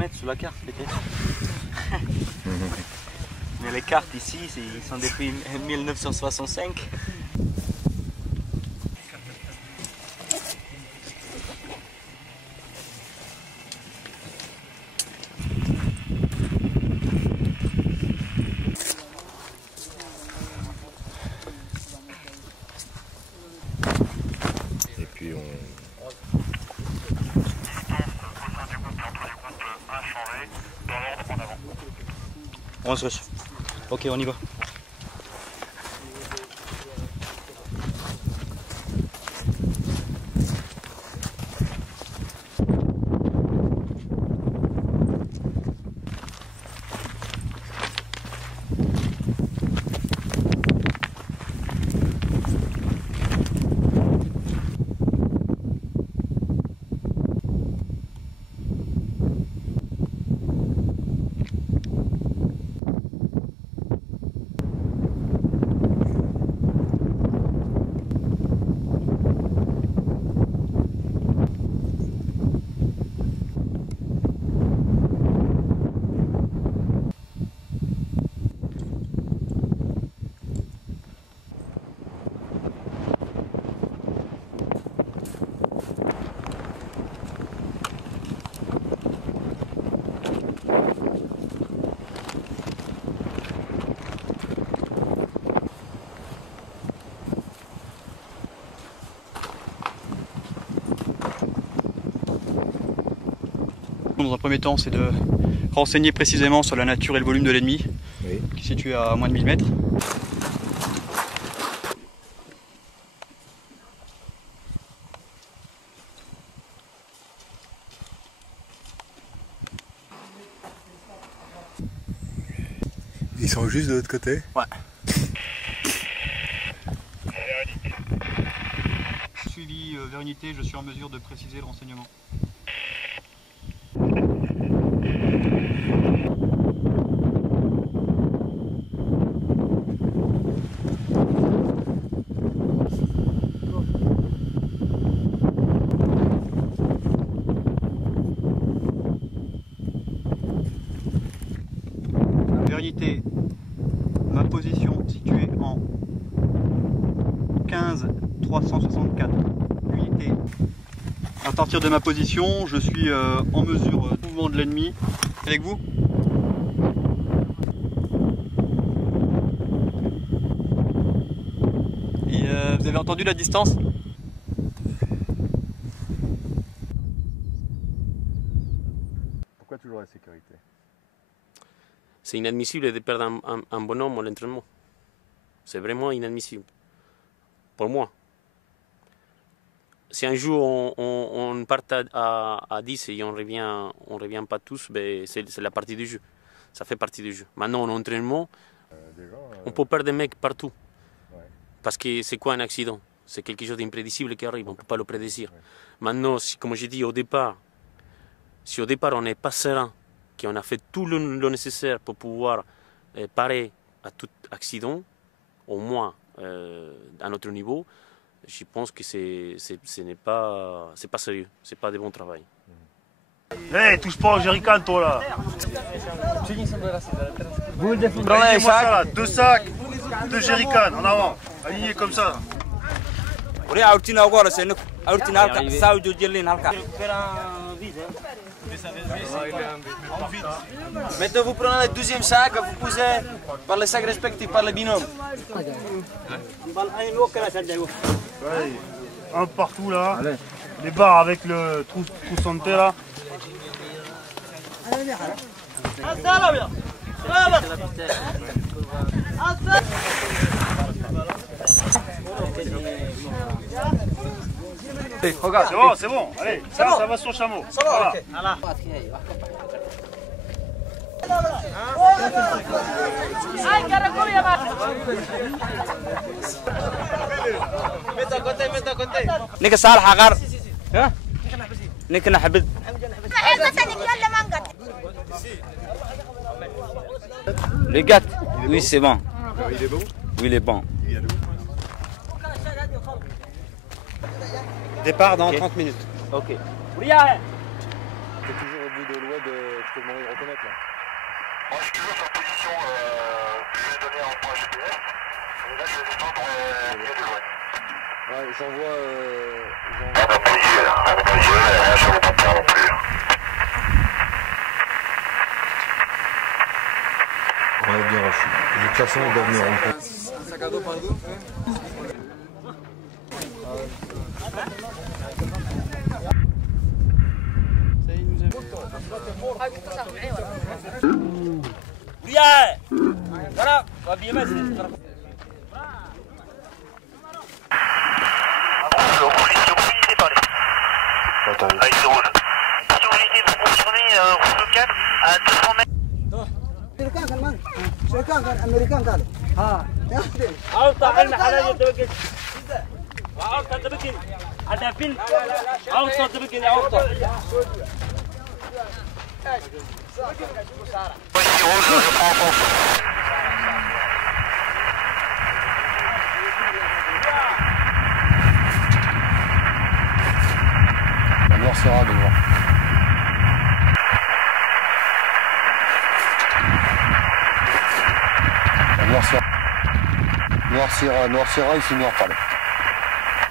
mettre sous la carte peut-être. Mais les cartes ici, ils sont depuis 1965. Et puis on... On se reçoit. Ok, on y va. Dans un premier temps, c'est de renseigner précisément sur la nature et le volume de l'ennemi, Oui. qui est situé à moins de 1000 mètres. Ils sont juste de l'autre côté? Ouais. Suivi vers unité, je suis en mesure de préciser le renseignement. Vérité, ma position située en 15 364 unité. À partir de ma position, je suis en mesure de mouvement de l'ennemi. Avec vous? Et vous avez entendu la distance? Pourquoi toujours la sécurité? C'est inadmissible de perdre un bonhomme à l'entraînement. C'est vraiment inadmissible. Pour moi. Si un jour on part à 10 et on revient pas tous, ben c'est la partie du jeu. Ça fait partie du jeu. Maintenant, en entraînement, on peut perdre des mecs partout. Ouais. Parce que c'est quoi un accident? C'est quelque chose d'imprédicible qui arrive, on ne peut pas le prédire. Ouais. Maintenant, comme j'ai dit au départ, si au départ on n'est pas serein, qu'on a fait tout le nécessaire pour pouvoir parer à tout accident, au moins à notre niveau, je pense que ce n'est pas sérieux, c'est pas de bon travail. Hey, touche pas au jerrycan toi là. Prenez les sacs. 2 sacs, 2 jerrycans en avant, alignés comme ça. Maintenant vous prenez le deuxième sac, vous posez par les sacs respectifs, par les binômes. Ouais, un partout là. Allez. Les barres avec le trou santé là. Regarde. C'est bon, allez, ça va sur le chameau. Voilà. نيك صالح عقار ها نيك نحبد Le gars, oui c'est bon. Il est bon? Oui il est bon. Il vient d'où? Départ dans 30 minutes. Ok. T'es toujours au bout de l'ouest de je te demandais de reconnaître là. Moi je suis toujours sur position que je vais donner en point GPS. Et là je vais descendre via de loin. Ouais, j'envoie. On n'a pas les yeux là, on n'a pas les yeux, rien sur le papier non plus. Ouais, bien reçu. De toute façon, on doit venir en compte. Avec ce rouge. Si vous unité vous confirmez route 4 à 200 mètres. امريكان قال ها اوطى المحلات تبقى اوطى تبقى هذا فين اوطى تبقى اوطى Voici rouge, je prends en compte. La noire sera de noir. La noire sera ici noir pâle.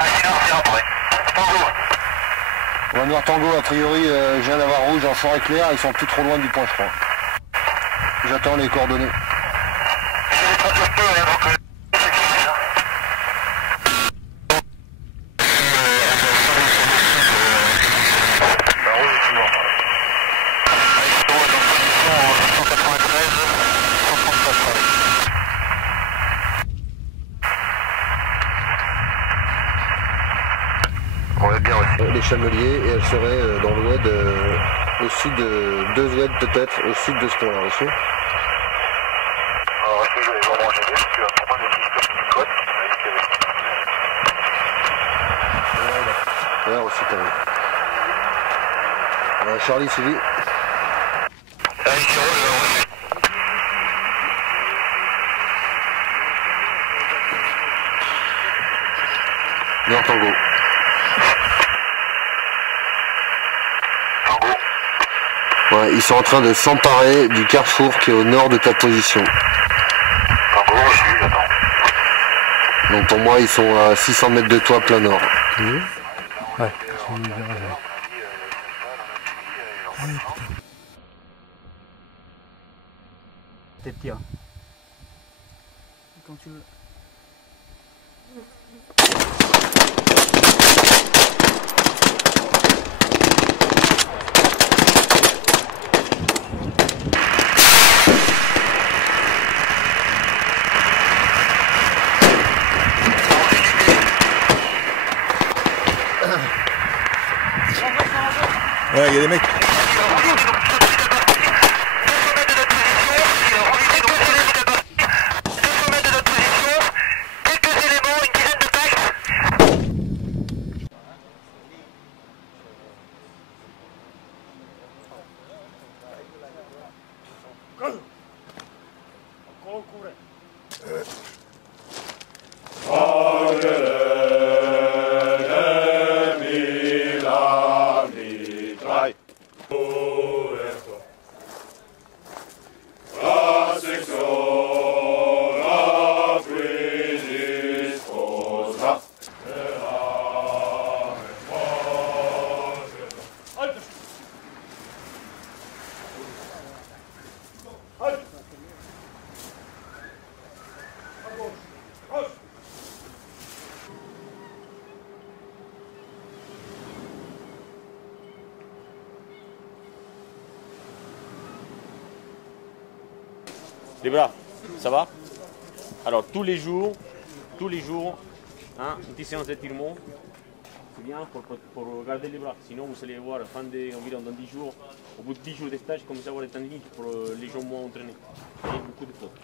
Ah c'est noir, c'est après. Tango. Ouais, noir tango, a priori, je viens d'avoir rouge en forêt claire, ils sont plus trop loin du point, je crois. J'attends les coordonnées. Je vais prendre le peu, hein, donc les chameliers et elle serait dans l'oued, au sud de 2 oueds peut-être, au sud de ce qu'on a reçu. Alors est-ce que je vais voir mon GD, parce que pour moi le disque du code, Ouais, reçu quand même. Charlie suivi. ici rouge, Noir tango. Ouais, ils sont en train de s'emparer du carrefour qui est au nord de ta position. Tango, reçu, j'attends. Donc pour moi, ils sont à 600 mètres de toi, plein nord. Ouais. T'es petit, hein. Quand tu veux. Ouais, il y a des mecs. Les bras, ça va? Alors tous les jours, hein, une petite séance d'étirement, c'est bien pour garder les bras. Sinon vous allez voir, environ dans 10 jours, au bout de 10 jours de stage, comme ça, avoir les tendinites pour les gens moins entraînés. Et beaucoup de fautes.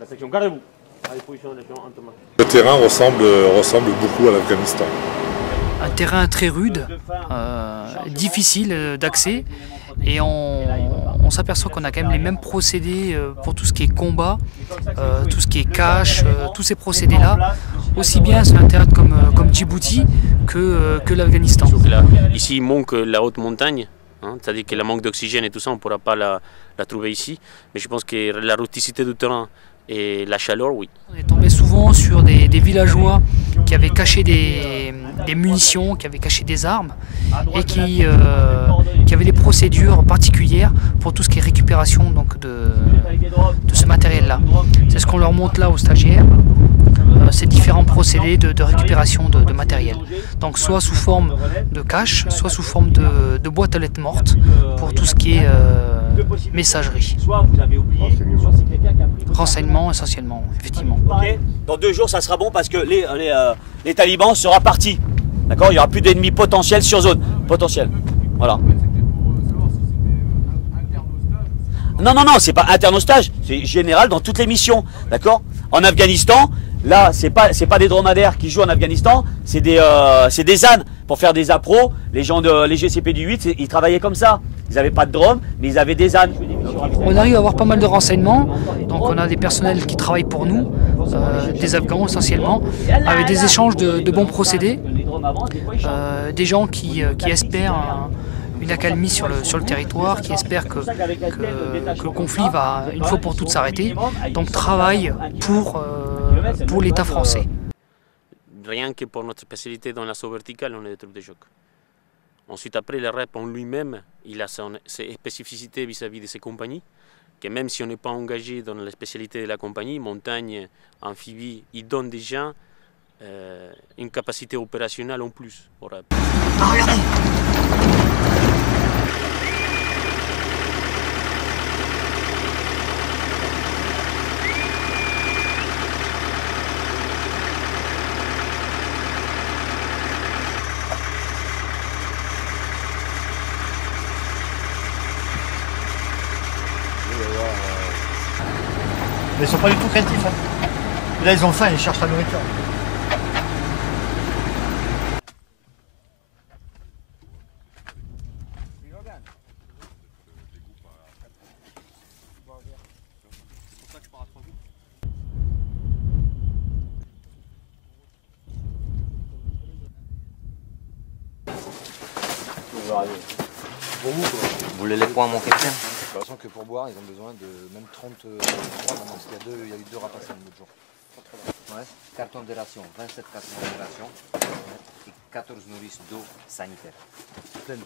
La section, gardez-vous. À disposition des gens en tomate. Le terrain ressemble beaucoup à l'Afghanistan. Un terrain très rude, difficile d'accès, et on s'aperçoit qu'on a quand même les mêmes procédés pour tout ce qui est combat, tout ce qui est cache, tous ces procédés-là, aussi bien sur un théâtre comme Djibouti que l'Afghanistan. Ici, il manque la haute montagne, Hein. C'est-à-dire que le manque d'oxygène et tout ça, on ne pourra pas la trouver ici. Mais je pense que la rusticité du terrain et la chaleur, oui. On est tombé souvent sur des villageois qui avaient caché des munitions, qui avaient caché des armes et qui avaient des procédures particulières pour tout ce qui est récupération donc, de ce matériel-là. C'est ce qu'on leur montre là aux stagiaires, ces différents procédés de récupération de matériel. Donc soit sous forme de cache, soit sous forme de boîte à lettres mortes pour tout ce qui est messagerie. Renseignement essentiellement, effectivement. Okay. Dans 2 jours, ça sera bon parce que les talibans seront partis. D'accord, il n'y aura plus d'ennemis potentiels sur zone. Potentiels. Voilà. Non, c'est pas interne au stage, c'est général dans toutes les missions. D'accord. En Afghanistan, là, c'est pas des dromadaires qui jouent en Afghanistan, c'est des ânes. Pour faire des appros, les gens les GCP du 8, ils travaillaient comme ça. Ils n'avaient pas de drone, mais ils avaient des ânes. On arrive à avoir pas mal de renseignements, donc on a des personnels qui travaillent pour nous, des Afghans essentiellement, avec des échanges de bons procédés, des gens qui espèrent une accalmie sur le territoire, qui espèrent que le conflit va une fois pour toutes s'arrêter, donc travaillent pour l'État français. Rien que pour notre spécialité dans l'assaut vertical, on est des troupes de choc. Ensuite, après, le REP en lui-même, il a ses spécificités vis-à-vis de ses compagnies, que même si on n'est pas engagé dans la spécialité de la compagnie, montagne, amphibie, il donne déjà une capacité opérationnelle en plus au REP. Ah, regardez. Mais ils sont pas du tout craintifs. Hein. Là, ils ont faim, ils cherchent la nourriture. Vous voulez les points, mon capitaine? De toute façon que pour boire, ils ont besoin de même 33 maintenant, parce qu'il y a eu 2 rapaces l'autre jour. Ouais. Carton de ration, 27 cartons de ration et 14 nourrices d'eau sanitaire. Pleine.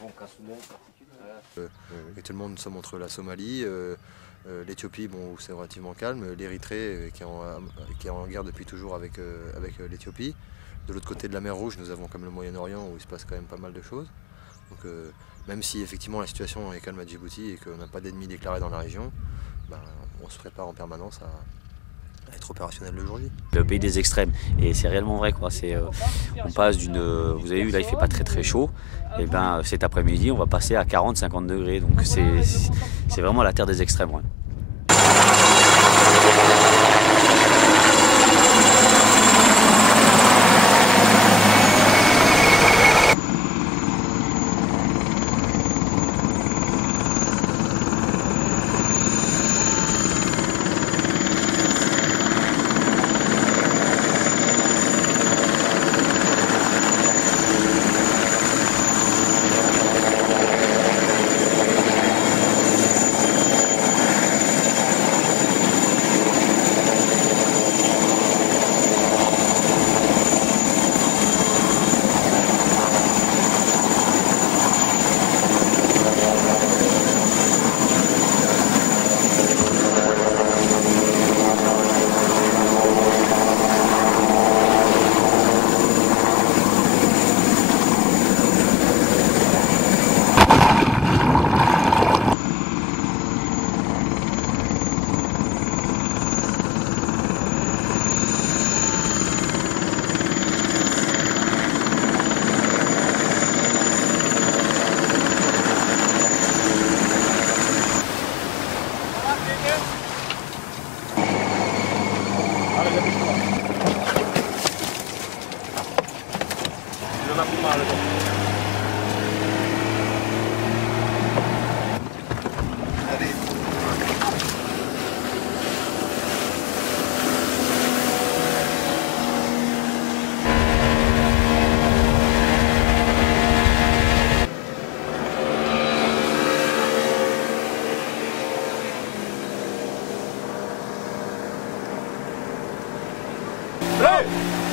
Bon cassoulet. Actuellement, nous sommes entre la Somalie, l'Éthiopie, bon, où c'est relativement calme, l'Érythrée qui est en guerre depuis toujours avec l'Éthiopie. De l'autre côté de la mer Rouge, nous avons comme le Moyen-Orient où il se passe quand même pas mal de choses. Donc, même si effectivement la situation est calme à Djibouti et qu'on n'a pas d'ennemis déclarés dans la région, ben, on se prépare en permanence à être opérationnel le jour J. Le pays des extrêmes, et c'est réellement vrai quoi. On passe vous avez vu là il fait pas très chaud, et ben cet après-midi on va passer à 40-50 degrés, donc c'est vraiment la terre des extrêmes. Ouais. Allez.